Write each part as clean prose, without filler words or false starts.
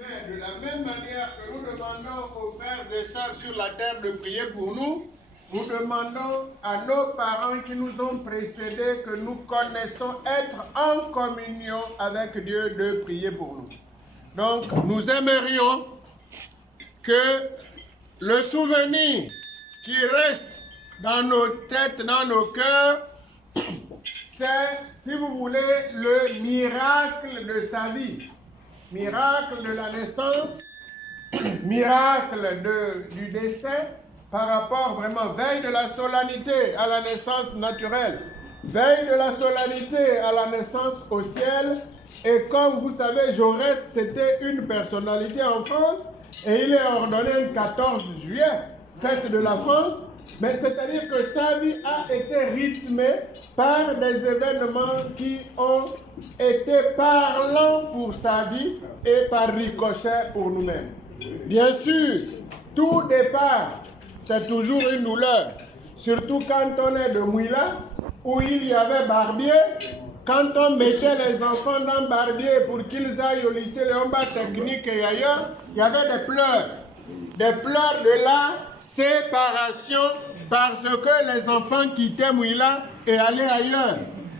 Mais de la même manière que nous demandons aux frères et sœurs sur la terre de prier pour nous, nous demandons à nos parents qui nous ont précédés, que nous connaissons être en communion avec Dieu, de prier pour nous. Donc, nous aimerions que le souvenir qui reste dans nos têtes, dans nos cœurs, c'est, si vous voulez, le miracle de sa vie. Miracle de la naissance, miracle du décès, par rapport vraiment, veille de la solennité à la naissance naturelle, veille de la solennité à la naissance au ciel. Et comme vous savez, Jaurès, c'était une personnalité en France, et il est ordonné le 14 juillet, fête de la France, mais c'est-à-dire que sa vie a été rythmée par des événements qui ont été parlants pour sa vie et par ricochet pour nous-mêmes. Bien sûr, tout départ, c'est toujours une douleur, surtout quand on est de Mouila, où il y avait Barbier. Quand on mettait les enfants dans Barbier pour qu'ils aillent au lycée Léomba Technique et ailleurs, il y avait des pleurs de la séparation, parce que les enfants quittaient Mouila et allaient ailleurs.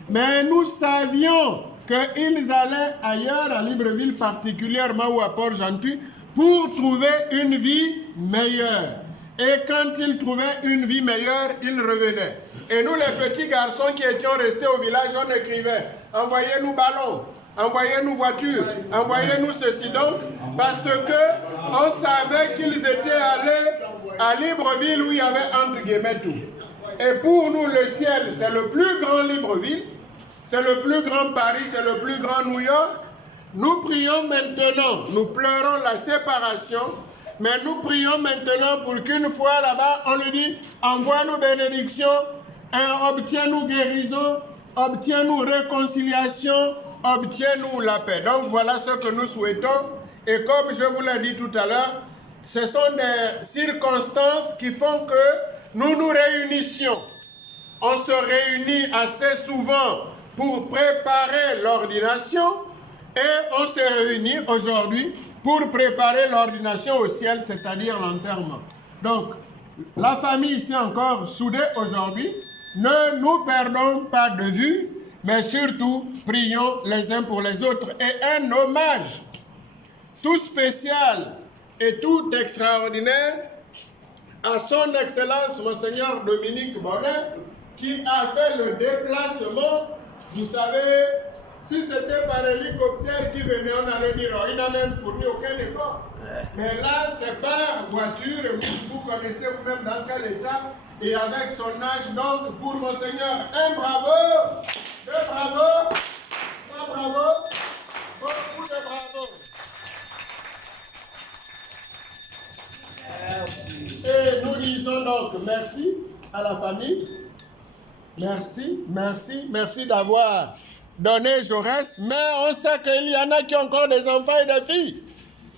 Mais nous savions qu'ils allaient ailleurs, à Libreville particulièrement ou à Port-Gentil, pour trouver une vie meilleure. Et quand ils trouvaient une vie meilleure, ils revenaient. Et nous, les petits garçons qui étions restés au village, on écrivait « Envoyez-nous ballons, envoyez-nous voitures, envoyez-nous ceci ». Donc, parce qu'on savait qu'ils étaient allés à Libreville où il y avait entre guillemets tout. Et pour nous, le ciel, c'est le plus grand Libreville, c'est le plus grand Paris, c'est le plus grand New York. Nous prions maintenant, nous pleurons la séparation, mais nous prions maintenant pour qu'une fois là-bas, on lui dit « Envoie-nous bénédiction, obtiens-nous guérison, obtiens-nous réconciliation, obtiens-nous la paix ». Donc voilà ce que nous souhaitons. Et comme je vous l'ai dit tout à l'heure, ce sont des circonstances qui font que nous nous réunissions. On se réunit assez souvent pour préparer l'ordination et on se réunit aujourd'hui pour préparer l'ordination au ciel, c'est-à-dire l'enterrement. Donc, la famille ici encore soudée aujourd'hui, ne nous perdons pas de vue, mais surtout, prions les uns pour les autres. Et un hommage tout spécial et tout extraordinaire à son Excellence, Monseigneur Dominique Bonnet, qui a fait le déplacement. Vous savez, si c'était par hélicoptère qui venait, on allait dire, oh, il n'a même fourni aucun effort. Mais là, c'est par voiture, vous connaissez vous-même dans quel état, et avec son âge. Donc, pour Monseigneur, un bravo, deux bravos, trois bravos, beaucoup de bravos. Et nous disons donc merci à la famille. Merci d'avoir donné Jaurès. Mais on sait qu'il y en a qui ont encore des enfants et des filles.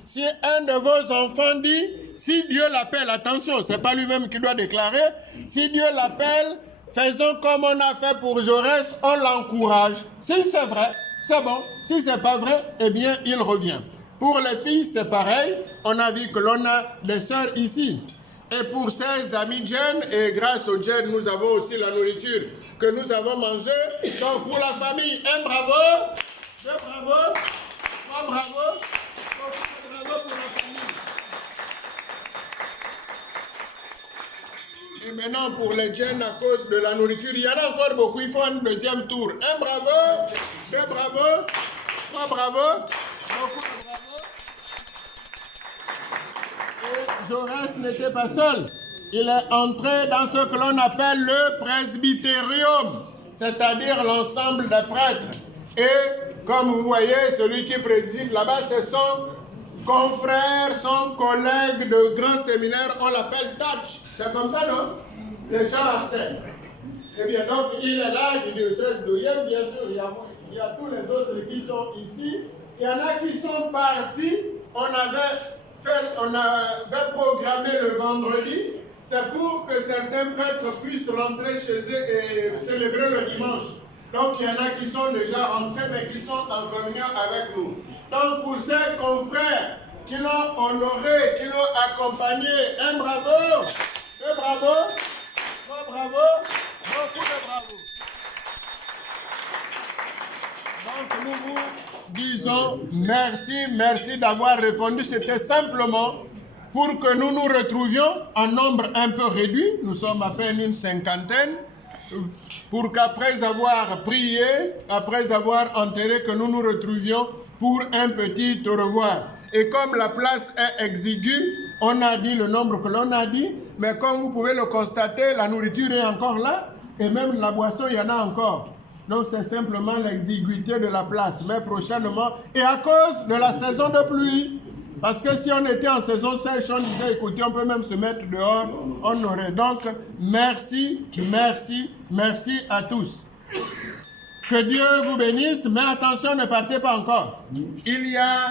Si un de vos enfants dit, si Dieu l'appelle, attention, ce n'est pas lui-même qui doit déclarer, si Dieu l'appelle, faisons comme on a fait pour Jaurès, on l'encourage. Si c'est vrai, c'est bon. Si ce n'est pas vrai, eh bien, il revient. Pour les filles, c'est pareil. On a vu que l'on a des sœurs ici. Et pour ces amis jeunes, et grâce aux jeunes, nous avons aussi la nourriture que nous avons mangée. Donc pour la famille, un bravo, deux bravos, trois bravos, beaucoup de bravos pour la famille. Et maintenant pour les jeunes, à cause de la nourriture, il y en a encore beaucoup, il faut un deuxième tour. Un bravo, deux bravos, trois bravos, beaucoup de bravos. Jaurès n'était pas seul. Il est entré dans ce que l'on appelle le presbytérium, c'est-à-dire l'ensemble des prêtres. Et comme vous voyez, celui qui préside là-bas, c'est son confrère, son collègue de grand séminaire, on l'appelle Tatch. C'est comme ça, non? C'est Jean Arsène. Eh bien, donc, il est là, du diocèse d'Oyem, bien sûr, il y a tous les autres qui sont ici. Il y en a qui sont partis, on avait programmé le vendredi, c'est pour que certains prêtres puissent rentrer chez eux et célébrer le dimanche. Donc il y en a qui sont déjà rentrés mais qui sont en communion avec nous. Donc pour ces confrères qui l'ont honoré, qui l'ont accompagné. Un bravo, deux bravo, trois bravo, beaucoup de bravo. Donc nous vous disons merci d'avoir répondu. C'était simplement pour que nous nous retrouvions en nombre un peu réduit. Nous sommes à peine une cinquantaine. Pour qu'après avoir prié, après avoir enterré, que nous nous retrouvions pour un petit au revoir. Et comme la place est exiguë, on a dit le nombre que l'on a dit, mais comme vous pouvez le constater, la nourriture est encore là, et même la boisson, il y en a encore. Donc c'est simplement l'exiguïté de la place. Mais prochainement, et à cause de la saison de pluie, parce que si on était en saison sèche, on disait, écoutez, on peut même se mettre dehors, on aurait. Donc, merci à tous. Que Dieu vous bénisse, mais attention, ne partez pas encore. Il y a